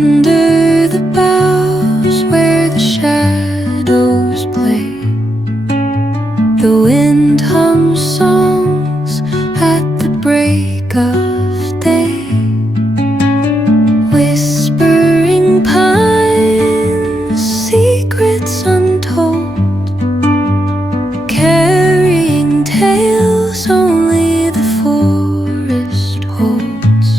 under the boughs where the shadows play. The wind hums songs at the break of day. Whispering pines, secrets untold, carrying tales only the forest holds.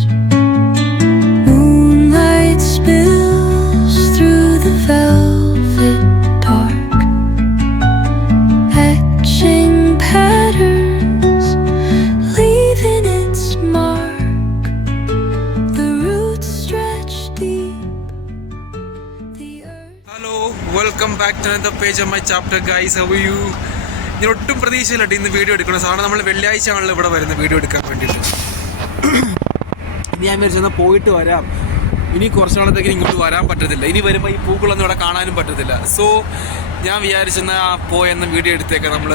Moonlight spills through the velvet dark, etching patterns, leaving its mark. The roots stretch deep, the earth. Hello, welcome back to another page of my chapter guys. How are you? ഞാൻ ഒട്ടും പ്രതീക്ഷയില്ല ഇന്ന് video എടുക്കണം. സാധാരണ നമ്മൾ വെള്ളിയാഴ്ച ആണല്ലോ ഇവിടെ വരുന്നത് വീഡിയോ എടുക്കാൻ വേണ്ടിയിട്ട്. ഇനി ഞാൻ വിചാരിച്ചെന്നാൽ പോയിട്ട് വരാം. ഇനി കുറച്ച് നാളത്തേക്ക് ഇങ്ങോട്ട് വരാൻ പറ്റത്തില്ല. ഇനി വരുമ്പോൾ ഈ പൂക്കളൊന്നും ഇവിടെ കാണാനും പറ്റത്തില്ല. സോ ഞാൻ വിചാരിച്ചെന്നാൽ പോയെന്ന വീഡിയോ എടുത്തേക്കാം. നമ്മൾ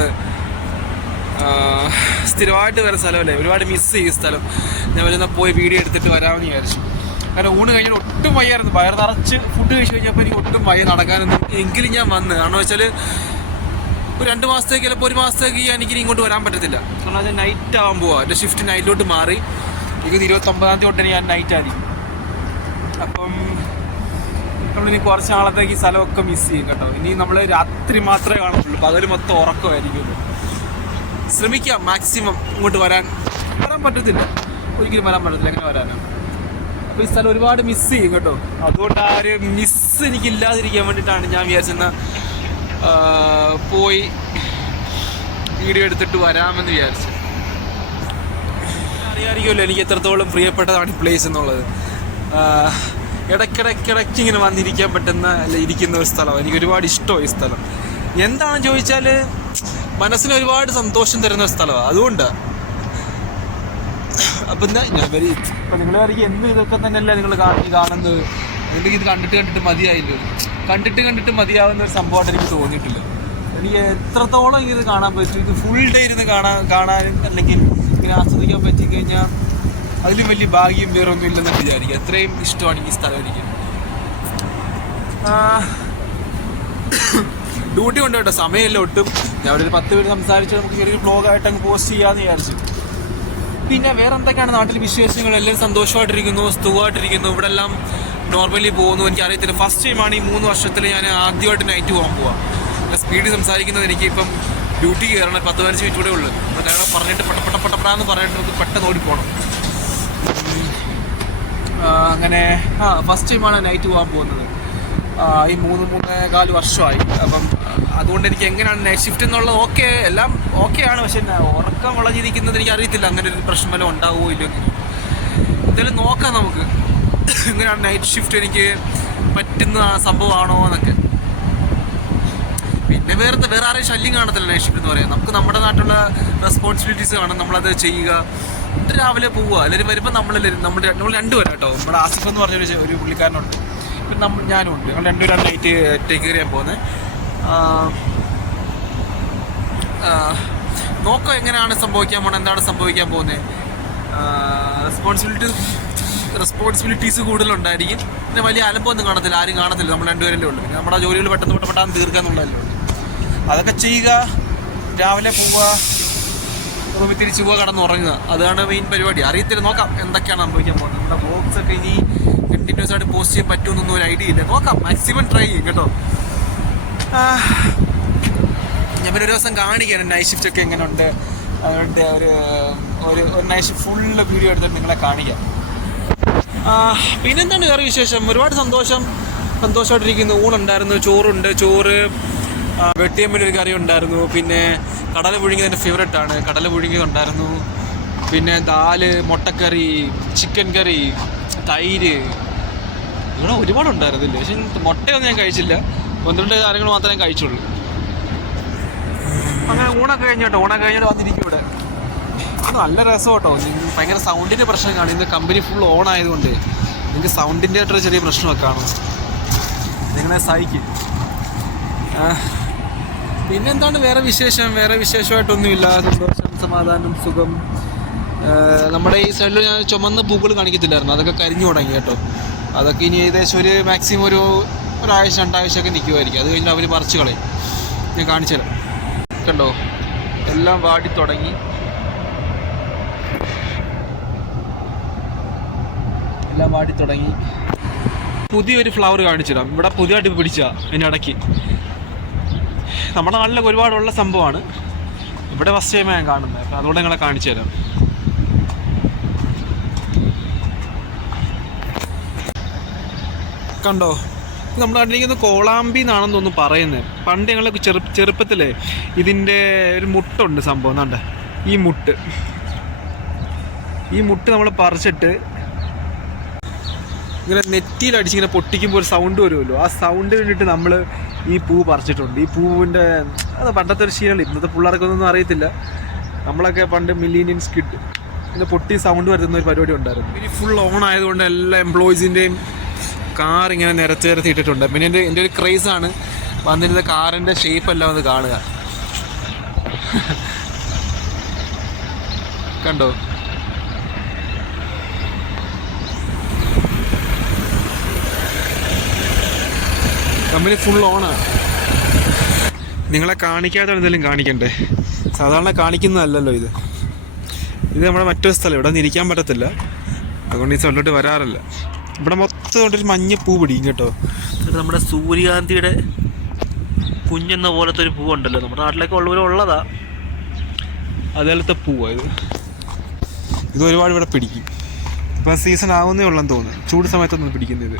സ്ഥിരമായിട്ട് വരുന്ന സ്ഥലമല്ലേ, ഒരുപാട് മിസ് ചെയ്യും സ്ഥലം. ഞാൻ വരുന്ന പോയി വീഡിയോ എടുത്തിട്ട് വരാമെന്ന് വിചാരിച്ചു. കാരണം ഊണ് കഴിഞ്ഞാൽ ഒട്ടും വയ്യായിരുന്നു. വയർ നിറച്ച് ഫുഡ് കഴിച്ച് കഴിഞ്ഞപ്പോൾ എനിക്ക് ഒട്ടും വയ്യ നടക്കാനൊന്നും. എങ്കിലും ഞാൻ വന്ന്, കാരണം വെച്ചാൽ ഒരു 2 മാസത്തേക്ക് ചിലപ്പോൾ 1 മാസത്തേക്ക് എനിക്കിനി ഇങ്ങോട്ട് വരാൻ പറ്റത്തില്ല. കാരണം വെച്ചാൽ നൈറ്റ് ആകാൻ പോവാം. എൻ്റെ ഷിഫ്റ്റ് നൈറ്റിലോട്ട് മാറി. എനിക്ക് 29-ാം തീയതി തൊട്ട് ഞാൻ നൈറ്റ് ആയിരിക്കും. അപ്പം നമ്മളിനി കുറച്ച് നാളത്തേക്ക് ഈ സ്ഥലമൊക്കെ മിസ് ചെയ്യും കേട്ടോ. ഇനി നമ്മൾ രാത്രി മാത്രമേ കാണുള്ളൂ, പകൽ മൊത്തം ഉറക്കമായിരിക്കും. ശ്രമിക്കാം മാക്സിമം ഇങ്ങോട്ട് വരാൻ പറ്റത്തില്ല, ഒരിക്കലും വരാൻ പറ്റത്തില്ല. എങ്ങനെ വരാനാണ്? അപ്പോൾ ഈ സ്ഥലം ഒരുപാട് മിസ് ചെയ്യും കേട്ടോ. അതുകൊണ്ട് ആ ഒരു മിസ് എനിക്കില്ലാതിരിക്കാൻ വേണ്ടിയിട്ടാണ് ഞാൻ വിചാരിച്ചെന്നാൽ പോയി വീഡിയോ എടുത്തിട്ട് വരാമെന്ന് വിചാരിച്ചു. അറിയാമായിരിക്കുമല്ലോ എനിക്ക് എത്രത്തോളം പ്രിയപ്പെട്ടതാണ് ഈ പ്ലേസ് എന്നുള്ളത്. ഇടയ്ക്കിടയ്ക്ക് ഇങ്ങനെ വന്നിരിക്കാൻ പറ്റുന്ന ഇരിക്കുന്ന ഒരു സ്ഥലമാണ്. എനിക്ക് ഒരുപാട് ഇഷ്ടമാണ് ഈ സ്ഥലം. എന്താണെന്ന് ചോദിച്ചാൽ മനസ്സിന് ഒരുപാട് സന്തോഷം തരുന്ന ഒരു സ്ഥലമാണ്. അതുകൊണ്ട് അപ്പം ഇപ്പം നിങ്ങൾ അറിയിക്കും എന്ത് ഇതൊക്കെ തന്നെയല്ലേ നിങ്ങൾ കാണുന്നത്. അല്ലെങ്കിൽ ഇത് കണ്ടിട്ട് മതിയായില്ലോ. കണ്ടിട്ട് മതിയാവുന്ന ഒരു സംഭവമായിട്ട് എനിക്ക് തോന്നിയിട്ടില്ല. എനിക്ക് എത്രത്തോളം ഇത് കാണാൻ പറ്റും, ഇത് ഫുൾ ഡേ ഇരുന്ന് കാണാൻ അല്ലെങ്കിൽ ഇങ്ങനെ ആസ്വദിക്കാൻ പറ്റിക്കഴിഞ്ഞാൽ അതിലും വലിയ ഭാഗ്യം വേറെ ഒന്നും ഇല്ലെന്ന് വിചാരിക്കുക. അത്രയും ഇഷ്ടമാണ് ഈ സ്ഥലം എനിക്ക്. ഡ്യൂട്ടി കൊണ്ട് കേട്ടോ, സമയമില്ല ഒട്ടും. ഞാൻ ഒരു 10 പേര് സംസാരിച്ച് നമുക്ക് ചെറിയൊരു വ്ളോഗായിട്ട് അങ്ങ് പോസ്റ്റ് ചെയ്യാമെന്ന് വിചാരിച്ചു. പിന്നെ വേറെ എന്തൊക്കെയാണ് നാട്ടിൽ വിശേഷങ്ങൾ? എല്ലാവരും സന്തോഷമായിട്ടിരിക്കുന്നു, സുഖമായിട്ടിരിക്കുന്നു. ഇവിടെ എല്ലാം നോർമലി പോകുന്നു. എനിക്കറിയത്തില്ല, ഫസ്റ്റ് ടൈമാണ് ഈ 3 വർഷത്തിൽ ഞാൻ ആദ്യമായിട്ട് നൈറ്റ് പോകാൻ പോവാം. സ്പീഡിൽ സംസാരിക്കുന്നത് എനിക്കിപ്പം ഡ്യൂട്ടി കയറണം. 10-15 മിനിറ്റ് കൂടെ ഉള്ളു. അപ്പം ഞങ്ങൾ പറഞ്ഞിട്ട് പെട്ടപ്പെടാന്ന് പറഞ്ഞിട്ട് നമുക്ക് പെട്ടെന്ന് ഓടിപ്പോകണം. അങ്ങനെ ഫസ്റ്റ് ടൈമാണ് നൈറ്റ് പോകാൻ പോകുന്നത്. ഈ 3-3.25 വർഷമായി. അപ്പം അതുകൊണ്ട് എനിക്ക് എങ്ങനെയാണ് നൈറ്റ് ഷിഫ്റ്റ് എന്നുള്ളത് എല്ലാം ഓക്കെയാണ്. പക്ഷെ ഉറക്കം വളഞ്ഞിരിക്കുന്നത് എനിക്ക് അറിയത്തില്ല, അങ്ങനെ ഒരു പ്രശ്നം വല്ലതും ഉണ്ടാവുമോ ഇല്ലയോ. എന്തായാലും നോക്കാം നമുക്ക് എങ്ങനെയാണ് നൈറ്റ് ഷിഫ്റ്റ് എനിക്ക് പറ്റുന്ന സംഭവമാണോ എന്നൊക്കെ. പിന്നെ വേറെ ആരെയും ശല്യം കാണത്തില്ല നൈറ്റ് ഷിഫ്റ്റ് എന്ന് പറയാം. നമുക്ക് നമ്മുടെ നാട്ടിലുള്ള റെസ്പോൺസിബിലിറ്റീസ് കാണാം, നമ്മളത് ചെയ്യുക. രാവിലെ പോവുക. എല്ലാവരും വരുമ്പോൾ നമ്മൾ 2 പേരാണ് കേട്ടോ. നമ്മുടെ ആസിഫ് എന്ന് പറഞ്ഞൊരു ഒരു പുള്ളിക്കാരനുണ്ട്, പിന്നെ ഞാനും ഉണ്ട്. ഞങ്ങൾ 2 പേരാണ് നൈറ്റ് ടേക്ക് കെയർ ചെയ്യാൻ പോകുന്നത്. നോക്കാം എങ്ങനെയാണ് സംഭവിക്കാൻ പോകുന്നത്, എന്താണ് സംഭവിക്കാൻ പോകുന്നത്. റെസ്പോൺസിബിലിറ്റീസ് കൂടുതലുണ്ടായിരിക്കും. പിന്നെ വലിയ അലമ്പൊന്നും കാണത്തില്ല, ആരും കാണത്തില്ല. നമ്മൾ 2 പേരല്ലേ ഉള്ളൂ. പിന്നെ നമ്മുടെ ജോലികൾ പെട്ടെന്ന് തീർക്കാന്നുള്ളതല്ലേ ഉള്ളൂ. അതൊക്കെ ചെയ്യുക, രാവിലെ പോവുക, റൂമിൽ തിരിച്ചു പോവുക, കടന്നുറങ്ങുക. അതാണ് മെയിൻ പരിപാടി. അറിയത്തില്ല, നോക്കാം എന്തൊക്കെയാണ് സംഭവിക്കാൻ പോകുന്നത്. നമ്മുടെ വ്ളോഗ്സ് ഒക്കെ ഇനി കണ്ടിന്യൂസ് ആയിട്ട് പോസ്റ്റ് ചെയ്യാൻ പറ്റുമെന്നൊന്നും ഒരു ഐഡിയ ഇല്ല. നോക്കാം, മാക്സിമം ട്രൈ ചെയ്യും കേട്ടോ. ഞാൻ പിന്നെ ഒരു ദിവസം കാണിക്കാൻ നൈറ്റ് ഷിഫ്റ്റ് ഒക്കെ എങ്ങനെ ഉണ്ട്. അതുകൊണ്ട് ഒരു നൈറ്റ് ഷിഫ്റ്റ് ഫുള്ള് വീഡിയോ എടുത്തിട്ട് നിങ്ങളെ കാണിക്കാം. പിന്നെന്താണ് വേറെ വിശേഷം? ഒരുപാട് സന്തോഷമായിട്ടിരിക്കുന്നു. ഊണുണ്ടായിരുന്നു, ചോറ് വെട്ടിയമ്മൻ്റെ ഒരു കറി ഉണ്ടായിരുന്നു. പിന്നെ കടല പുഴുങ്ങിയത് എൻ്റെ ഫേവറേറ്റാണ്. കടല പുഴുങ്ങിയത് ഉണ്ടായിരുന്നു. പിന്നെ ദാല്, മുട്ടക്കറി, ചിക്കൻ കറി, തൈര്, ഇവിടെ ഒരുപാടുണ്ടായിരുന്നില്ല. പക്ഷെ മുട്ടയൊന്നും ഞാൻ കഴിച്ചില്ല. 1-2 കാര്യങ്ങൾ മാത്രമേ കഴിച്ചുള്ളൂ. അങ്ങനെ ഊണൊക്കെ കഴിഞ്ഞിട്ട് വന്നിരിക്കും ഇവിടെ. നല്ല രസം കേട്ടോ. ഭയങ്കര സൗണ്ടിൻ്റെ പ്രശ്നം കാണും. ഇന്ന് കമ്പനി ഫുൾ ഓൺ ആയതുകൊണ്ട് നിങ്ങൾക്ക് സൗണ്ടിൻ്റെ ആയിട്ടൊരു ചെറിയ പ്രശ്നമൊക്കെ കാണും. നിങ്ങളെ സഹിക്കും. പിന്നെന്താണ് വേറെ വിശേഷമായിട്ടൊന്നുമില്ല. സന്തോഷം, സമാധാനം, സുഖം. നമ്മുടെ ഈ സൈഡിൽ ഞാൻ ചുമന്ന പൂക്കൾ കാണിക്കത്തില്ലായിരുന്നു, അതൊക്കെ കരിഞ്ഞു തുടങ്ങി കേട്ടോ. അതൊക്കെ ഇനി ഏകദേശം ഒരു മാക്സിമം ഒരാഴ്ച 2 ആഴ്ചയൊക്കെ നിൽക്കുമായിരിക്കും. അത് കഴിഞ്ഞാൽ അവർ പറിച്ച് കളയും. ഞാൻ കാണിച്ചു തരാം. കണ്ടോ, എല്ലാം വാടി തുടങ്ങി. പുതിയൊരു ഫ്ലവർ കാണിച്ചു തരാം. ഇവിടെ പുതിയതായിട്ട് പിടിച്ച ഇതിനിടയ്ക്ക്. നമ്മുടെ നാട്ടിലൊക്കെ ഒരുപാടുള്ള സംഭവമാണ്. ഇവിടെ ഫസ്റ്റ് ടൈം ഞാൻ കാണുന്നത്. അപ്പം അതുകൊണ്ട് നിങ്ങളെ കാണിച്ചു തരാം. കണ്ടോ, നമ്മുടെ നാട്ടിലേക്ക് കോളാമ്പി എന്നാണെന്ന് തോന്നുന്നു പറയുന്നത്. പണ്ട് ഞങ്ങൾ ചെറുപ്പത്തിലേ ഇതിൻ്റെ ഒരു മുട്ടുണ്ട് സംഭവം. എന്നാണ്ട് ഈ മുട്ട് നമ്മൾ പറിച്ചിട്ട് ഇങ്ങനെ നെറ്റിയിലടിച്ചിങ്ങനെ പൊട്ടിക്കുമ്പോൾ ഒരു സൗണ്ട് വരുമല്ലോ. ആ സൗണ്ട് വേണ്ടിയിട്ട് നമ്മൾ ഈ പൂ പറിച്ചിട്ടുണ്ട്. ഈ പൂവിൻ്റെ അത് പണ്ടത്തെ ഒരു ശീലം. ഇന്നത്തെ പിള്ളേർക്കൊന്നും അറിയത്തില്ല. നമ്മളൊക്കെ പണ്ട് മില്ലീനിയൻസ് കിഡ് ഇതിൻ്റെ പൊട്ടി സൗണ്ട് വരുത്തുന്ന ഒരു പരിപാടി ഉണ്ടായിരുന്നു. ഇനി ഫുൾ ഓൺ ആയതുകൊണ്ട് എല്ലാ എംപ്ലോയീസിൻ്റെയും കാർ ഇങ്ങനെ നിരത്തി ഇട്ടിട്ടുണ്ട്. പിന്നെ എൻ്റെ ഒരു ക്രേസാണ് വന്നിരുന്ന കാറിൻ്റെ ഷേപ്പ് എല്ലാം ഒന്ന് കാണുക. കണ്ടോ, കമ്പനി ഫുൾ ഓണാണ്. നിങ്ങളെ കാണിക്കാതെ എന്തെങ്കിലും കാണിക്കണ്ടേ? സാധാരണ കാണിക്കുന്നതല്ലല്ലോ ഇത് നമ്മുടെ മറ്റൊരു സ്ഥലം. ഇവിടെ നിന്ന് ഇരിക്കാൻ പറ്റത്തില്ല. അതുകൊണ്ട് ഈ സ്ഥലത്തോട്ട് വരാറില്ല. ഇവിടെ മൊത്തം കൊണ്ടൊരു മഞ്ഞ പൂ പിടിക്കും കേട്ടോ. നമ്മുടെ സൂര്യകാന്തിയുടെ കുഞ്ഞെന്ന പോലത്തെ ഒരു പൂവുണ്ടല്ലോ, നമ്മുടെ നാട്ടിലൊക്കെ ഉള്ളതാ. അതേലത്തെ പൂവാണ് ഇത് ഒരുപാട് ഇവിടെ പിടിക്കും. ഇപ്പം സീസൺ ആവുന്നേ ഉള്ളെന്ന് തോന്നുന്നു. ചൂട് സമയത്തൊന്നും പിടിക്കുന്നത്.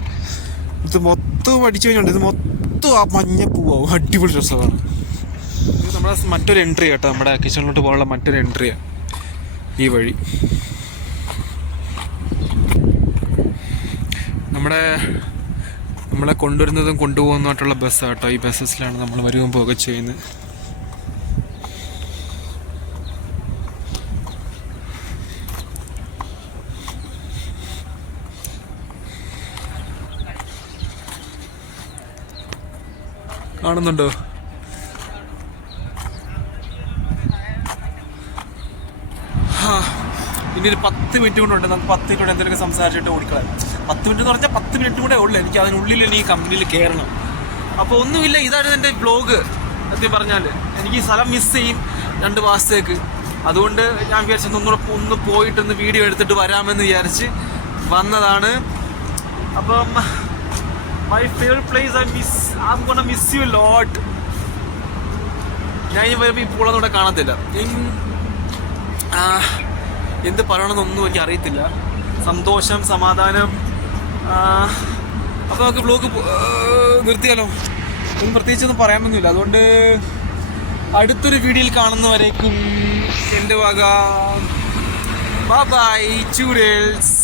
ഇത് മൊത്തം അടിച്ചു കഴിഞ്ഞുണ്ട്. ഇത് മൊത്തം ആ മഞ്ഞ പൂവാവും. അടിപൊളി രസമാണ്. ഇത് നമ്മുടെ മറ്റൊരു എൻട്രി കേട്ടോ. നമ്മുടെ കിച്ചണിലോട്ട് പോകാനുള്ള മറ്റൊരു എൻട്രിയാണ് ഈ വഴി. നമ്മളെ കൊണ്ടുവരുന്നതും കൊണ്ടുപോകുന്നതായിട്ടുള്ള ബസ്സാണ് കേട്ടോ. ഈ ബസ്സസിലാണ് നമ്മൾ വരുകയും പോവുക ചെയ്യുന്നത്. കാണുന്നുണ്ടോ? ഇനി ഒരു 10 മിനിറ്റ് കൊണ്ടുണ്ട്. നമുക്ക് 10 മിനിറ്റ് കൊണ്ട് എന്തെങ്കിലും സംസാരിച്ചിട്ട് ഓടിക്കളയാം. 10 മിനിറ്റ് എന്ന് പറഞ്ഞാൽ 10 മിനിറ്റ് കൂടെ ഉള്ളു. എനിക്ക് അതിനുള്ളിൽ ഈ കമ്പനിയിൽ കയറണം. അപ്പോൾ ഒന്നുമില്ല, ഇതാണ് എൻ്റെ വ്ലോഗ്. സത്യം പറഞ്ഞാൽ എനിക്ക് ഈ സ്ഥലം മിസ് ചെയ്യും 2 മാസത്തേക്ക്. അതുകൊണ്ട് ഞാൻ വിചാരിച്ചത് ഒന്ന് പോയിട്ടൊന്ന് വീഡിയോ എടുത്തിട്ട് വരാമെന്ന് വിചാരിച്ച് വന്നതാണ്. അപ്പം my favorite place, I'm gonna miss you a lot. ഞാൻ ഇനി വരുമ്പോൾ ഈ പൂളൊന്നും ഇവിടെ കാണത്തില്ല. എന്ത് പറയണമെന്നൊന്നും എനിക്ക് അറിയത്തില്ല. സന്തോഷം, സമാധാനം. അപ്പോൾ നമുക്ക് വ്ലോഗ് നിർത്തിയാലോ? ഒന്നും പ്രത്യേകിച്ചൊന്നും പറയാനൊന്നുമില്ല. അതുകൊണ്ട് അടുത്തൊരു വീഡിയോയിൽ കാണുന്നവരേക്കും എൻ്റെ വക ബൈ ബൈ. ചൂരൽസ്.